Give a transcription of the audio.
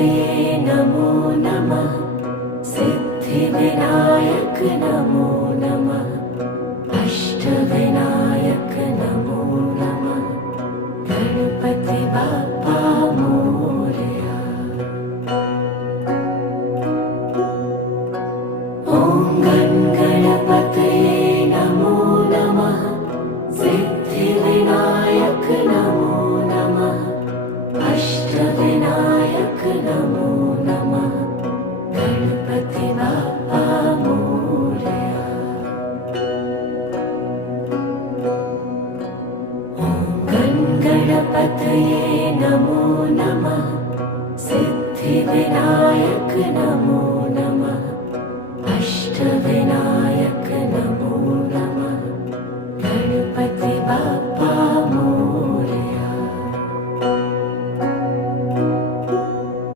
गणपतये नमो नमः। सिद्धिविनायक नमो नमः। अष्टविनायक नमो नमः। गणपति बाप्पा मोरया। ॐ गणपतये नमो नमः। सिद्धिविनायक नमो नमः। अष्टविनायक नमो नमः। गणपति बाप्पा मोरया। ॐ गणपतये नमो नमः। सिद्धिविनायक नमो नमः। अष्टविनायक